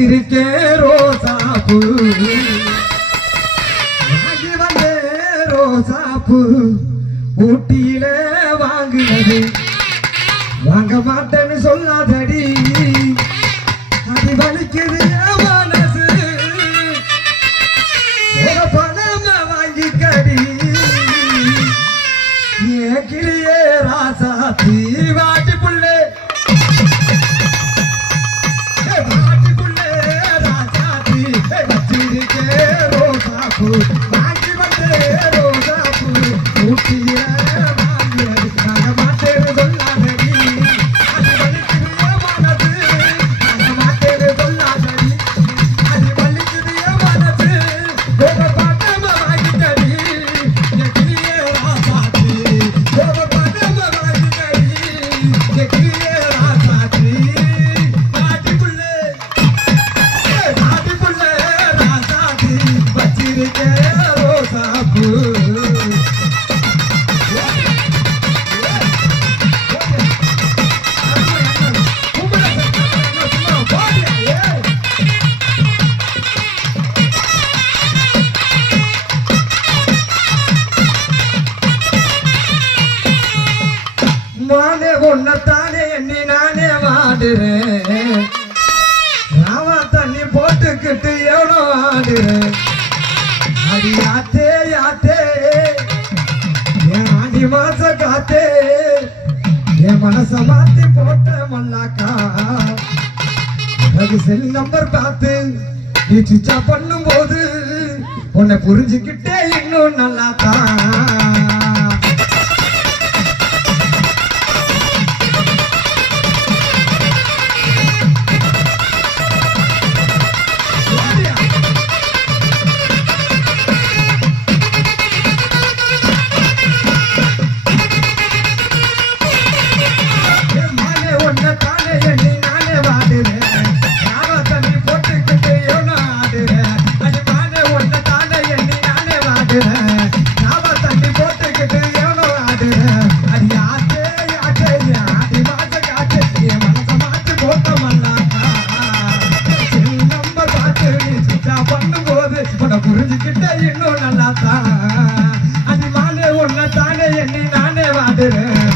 வச்சிருக்கேன் ரோசாப்பு வாங்கி வந்தே ரோசாப்பு ஊட்டியில வாங்குனது வாங்க மாட்டேன்னு சொல்லாதடி அது வலிக்குது மனசு ஒரு பணம் வாங்கிக்கடி ஏன் கிளியே ராசாத்தி வாட்டி புள்ளே ராசாத்தி வச்சிருக்கே ரோசாப்பு வாங்கி வந்தே ரோசாப்பு ஊட்டிய மானே ஒன்னத்தானே எண்ணி நானே வாடுறேன் ராவா தண்ணி போட்டுக்கிட்டு எவ்வளோ ஆடுறேன் அடி யாத்தே யாத்தே என் ஆண்டி மாச காத்தே என் மனச மாத்தி போட்ட மல்லாக்கா அது செல் நம்பர் பார்த்து நீ சுவிட்சா பண்ணும் போது உன்னை புரிஞ்சுக்கிட்டே இன்னும் நல்லாத்தான் புரிஞ்சுக்கிட்ட இன்னும் நல்லாத்தான் அது மாலே ஒன்ன தானே எண்ணி நானே வாடுறேன்